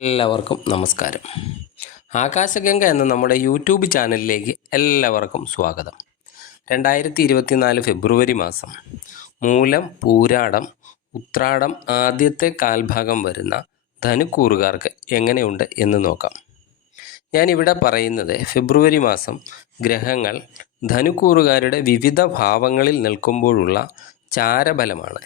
എല്ലാവർക്കും നമസ്കാരം. ആകാശഗംഗ എന്ന നമ്മുടെ യൂട്യൂബ് ചാനലിലേക്ക് എല്ലാവർക്കും സ്വാഗതം. 2024 ഫെബ്രുവരി മാസം മൂലം, പൂരാടം, ഉത്രാടം ആദ്യത്തെ കാൽഭാഗം വരുന്ന ധനുക്കൂറുകാർക്ക് എങ്ങനെയുണ്ട് എന്ന് നോക്കാം. ഞാനിവിടെ പറയുന്നത് ഫെബ്രുവരി മാസം ഗ്രഹങ്ങൾ ധനുക്കൂറുകാരുടെ വിവിധ ഭാവങ്ങളിൽ നിൽക്കുമ്പോഴുള്ള ചാരഫലമാണ്.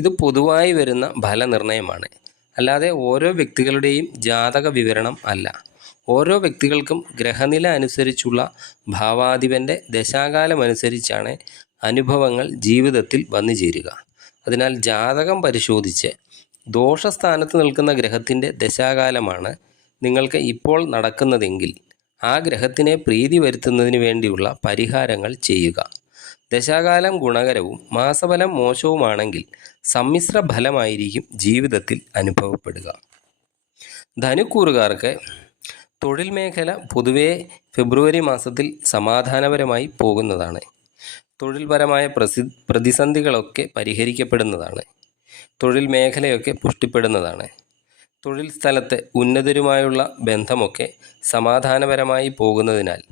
ഇത് പൊതുവായി വരുന്ന ഫലനിർണ്ണയമാണ്, അല്ലാതെ ഓരോ വ്യക്തികളുടെയും ജാതക വിവരണം അല്ല. ഓരോ വ്യക്തികൾക്കും ഗ്രഹനില അനുസരിച്ചുള്ള ഭാവാധിപൻ്റെ ദശാകാലമനുസരിച്ചാണ് അനുഭവങ്ങൾ ജീവിതത്തിൽ വന്നു ചേരുക. അതിനാൽ ജാതകം പരിശോധിച്ച് ദോഷസ്ഥാനത്ത് നിൽക്കുന്ന ഗ്രഹത്തിൻ്റെ ദശാകാലമാണ് നിങ്ങൾക്ക് ഇപ്പോൾ നടക്കുന്നതെങ്കിൽ ആ ഗ്രഹത്തിനെ പ്രീതി വരുത്തുന്നതിന് വേണ്ടിയുള്ള പരിഹാരങ്ങൾ ചെയ്യുക. ദശാകാലം ഗുണകരവും മാസഫലം മോശവുമാണെങ്കിൽ സമ്മിശ്ര ഫലമായിരിക്കും ജീവിതത്തിൽ അനുഭവപ്പെടുക. ധനുക്കൂറുകാർക്ക് തൊഴിൽ മേഖല പൊതുവേ ഫെബ്രുവരി മാസത്തിൽ സമാധാനപരമായി പോകുന്നതാണ്. തൊഴിൽപരമായ പ്രതിസന്ധികളൊക്കെ പരിഹരിക്കപ്പെടുന്നതാണ്. തൊഴിൽ മേഖലയൊക്കെ പുഷ്ടിപ്പെടുന്നതാണ്. തൊഴിൽ സ്ഥലത്ത് ഉന്നതരുമായുള്ള ബന്ധമൊക്കെ സമാധാനപരമായി പോകുന്നതിനാൽ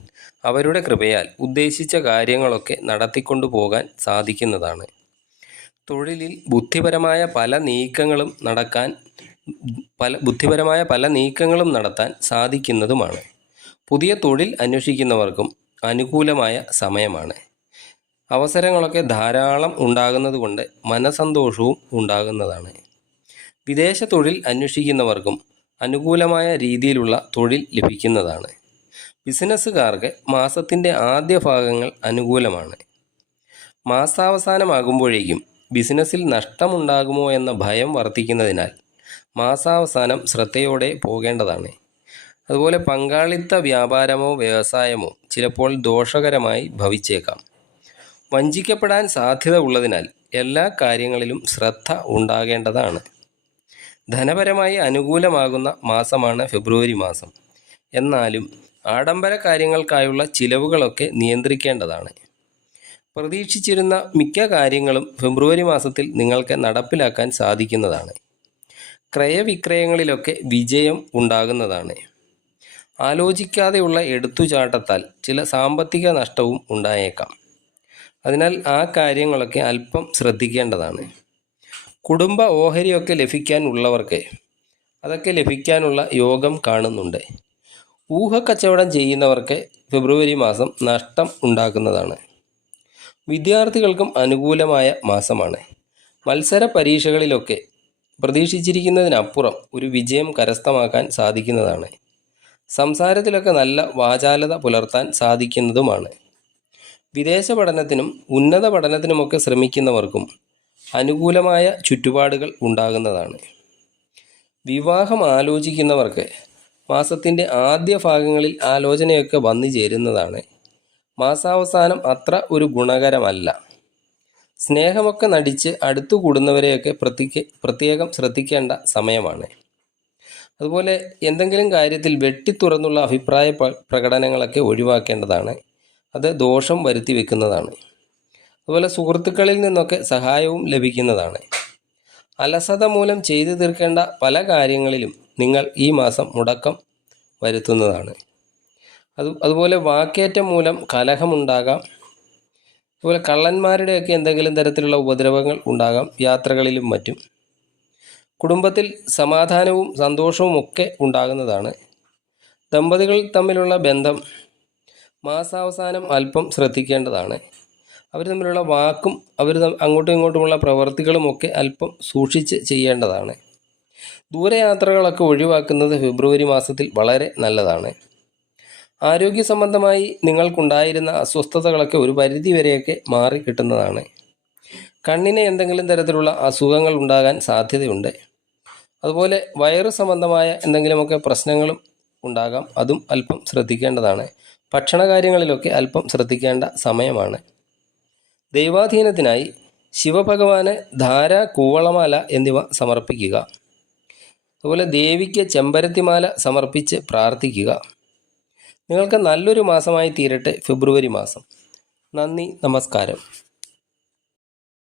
അവരുടെ കൃപയാൽ ഉദ്ദേശിച്ച കാര്യങ്ങളൊക്കെ നടത്തിക്കൊണ്ടു പോകാൻ സാധിക്കുന്നതാണ്. തൊഴിലിൽ ബുദ്ധിപരമായ പല നീക്കങ്ങളും നടത്താൻ സാധിക്കുന്നതുമാണ്. പുതിയ തൊഴിൽ അന്വേഷിക്കുന്നവർക്കും അനുകൂലമായ സമയമാണ്. അവസരങ്ങളൊക്കെ ധാരാളം ഉണ്ടാകുന്നത് കൊണ്ട് മനസന്തോഷവും ഉണ്ടാകുന്നതാണ്. വിദേശ തൊഴിൽ അന്വേഷിക്കുന്നവർക്കും അനുകൂലമായ രീതിയിലുള്ള തൊഴിൽ ലഭിക്കുന്നതാണ്. ബിസിനസ്സുകാർക്ക് മാസത്തിൻ്റെ ആദ്യ ഭാഗങ്ങൾ അനുകൂലമാണ്. മാസാവസാനമാകുമ്പോഴേക്കും ബിസിനസ്സിൽ നഷ്ടമുണ്ടാകുമോ എന്ന ഭയം വർദ്ധിക്കുന്നതിനാൽ മാസാവസാനം ശ്രദ്ധയോടെ പോകേണ്ടതാണ്. അതുപോലെ പങ്കാളിത്ത വ്യാപാരമോ വ്യവസായമോ ചിലപ്പോൾ ദോഷകരമായി ഭവിച്ചേക്കാം. വഞ്ചിക്കപ്പെടാൻ സാധ്യത ഉള്ളതിനാൽ എല്ലാ കാര്യങ്ങളിലും ശ്രദ്ധ ഉണ്ടാകേണ്ടതാണ്. ധനപരമായി അനുകൂലമാകുന്ന മാസമാണ് ഫെബ്രുവരി മാസം. എന്നാലും ആഡംബര കാര്യങ്ങൾക്കായുള്ള ചിലവുകളൊക്കെ നിയന്ത്രിക്കേണ്ടതാണ്. പ്രതീക്ഷിച്ചിരുന്ന മിക്ക കാര്യങ്ങളും ഫെബ്രുവരി മാസത്തിൽ നിങ്ങൾക്ക് നടപ്പിലാക്കാൻ സാധിക്കുന്നതാണ്. ക്രയവിക്രയങ്ങളിലൊക്കെ വിജയം ഉണ്ടാകുന്നതാണ്. ആലോചിക്കാതെയുള്ള എടുത്തുചാട്ടത്താൽ ചില സാമ്പത്തിക നഷ്ടവും ഉണ്ടായേക്കാം. അതിനാൽ ആ കാര്യങ്ങളൊക്കെ അല്പം ശ്രദ്ധിക്കേണ്ടതാണ്. കുടുംബ ഓഹരിയൊക്കെ ലഭിക്കാനുള്ളവർക്ക് അതൊക്കെ ലഭിക്കാനുള്ള യോഗം കാണുന്നുണ്ട്. ഊഹക്കച്ചവടം ചെയ്യുന്നവർക്ക് ഫെബ്രുവരി മാസം നഷ്ടം ഉണ്ടാക്കുന്നതാണ്. വിദ്യാർത്ഥികൾക്കും അനുകൂലമായ മാസമാണ്. മത്സര പരീക്ഷകളിലൊക്കെ പ്രതീക്ഷിച്ചിരിക്കുന്നതിനപ്പുറം ഒരു വിജയം കരസ്ഥമാക്കാൻ സാധിക്കുന്നതാണ്. സംസാരത്തിലൊക്കെ നല്ല വാചാലത പുലർത്താൻ സാധിക്കുന്നതുമാണ്. വിദേശ പഠനത്തിനും ഉന്നത പഠനത്തിനുമൊക്കെ ശ്രമിക്കുന്നവർക്കും അനുകൂലമായ ചുറ്റുപാടുകൾ ഉണ്ടാകുന്നതാണ്. വിവാഹം ആലോചിക്കുന്നവർക്ക് മാസത്തിൻ്റെ ആദ്യ ഭാഗങ്ങളിൽ ആലോചനയൊക്കെ വന്നു ചേരുന്നതാണ്. മാസാവസാനം അത്ര ഒരു ഗുണകരമല്ല. സ്നേഹമൊക്കെ നടിച്ച് അടുത്തു കൂടുന്നവരെയൊക്കെ പ്രത്യേകം ശ്രദ്ധിക്കേണ്ട സമയമാണ്. അതുപോലെ എന്തെങ്കിലും കാര്യത്തിൽ വെട്ടിത്തുറന്നുള്ള അഭിപ്രായ പ്രകടനങ്ങളൊക്കെ ഒഴിവാക്കേണ്ടതാണ്. അത് ദോഷം വരുത്തി വെക്കുന്നതാണ്. അതുപോലെ സുഹൃത്തുക്കളിൽ നിന്നൊക്കെ സഹായവും ലഭിക്കുന്നതാണ്. അലസത മൂലം ചെയ്തു തീർക്കേണ്ട പല കാര്യങ്ങളിലും നിങ്ങൾ ഈ മാസം മുടക്കം വരുത്തുന്നതാണ്. അതുപോലെ വാക്കേറ്റം മൂലം കലഹമുണ്ടാകാം. അതുപോലെ കള്ളന്മാരുടെയൊക്കെ എന്തെങ്കിലും തരത്തിലുള്ള ഉപദ്രവങ്ങൾ ഉണ്ടാകാം യാത്രകളിലും മറ്റും. കുടുംബത്തിൽ സമാധാനവും സന്തോഷവും ഒക്കെ ഉണ്ടാകുന്നതാണ്. ദമ്പതികൾ തമ്മിലുള്ള ബന്ധം മാസാവസാനം അല്പം ശ്രദ്ധിക്കേണ്ടതാണ്. അവർ തമ്മിലുള്ള വാക്കും അങ്ങോട്ടും ഇങ്ങോട്ടുമുള്ള പ്രവർത്തികളുമൊക്കെ അല്പം സൂക്ഷിച്ച് ചെയ്യേണ്ടതാണ്. ദൂരയാത്രകളൊക്കെ ഒഴിവാക്കുന്നത് ഫെബ്രുവരി മാസത്തിൽ വളരെ നല്ലതാണ്. ആരോഗ്യ സംബന്ധമായി നിങ്ങൾക്കുണ്ടായിരുന്ന അസ്വസ്ഥതകളൊക്കെ ഒരു പരിധിവരെയൊക്കെ മാറി കിട്ടുന്നതാണ്. കണ്ണിന് എന്തെങ്കിലും തരത്തിലുള്ള അസുഖങ്ങൾ ഉണ്ടാകാൻ സാധ്യതയുണ്ട്. അതുപോലെ വയറ് സംബന്ധമായ എന്തെങ്കിലുമൊക്കെ പ്രശ്നങ്ങളും ഉണ്ടാകാം. അതും അല്പം ശ്രദ്ധിക്കേണ്ടതാണ്. ഭക്ഷണകാര്യങ്ങളിലൊക്കെ അല്പം ശ്രദ്ധിക്കേണ്ട സമയമാണ്. ദൈവാധീനത്തിനായി ശിവഭഗവാന് ധാര, കൂവളമാല എന്നിവ സമർപ്പിക്കുക. അതുപോലെ ദേവിക്ക് ചെമ്പരത്തിമാല സമർപ്പിച്ച് പ്രാർത്ഥിക്കുക. നിങ്ങൾക്ക് നല്ലൊരു മാസമായി തീരട്ടെ ഫെബ്രുവരി മാസം. നന്ദി, നമസ്കാരം.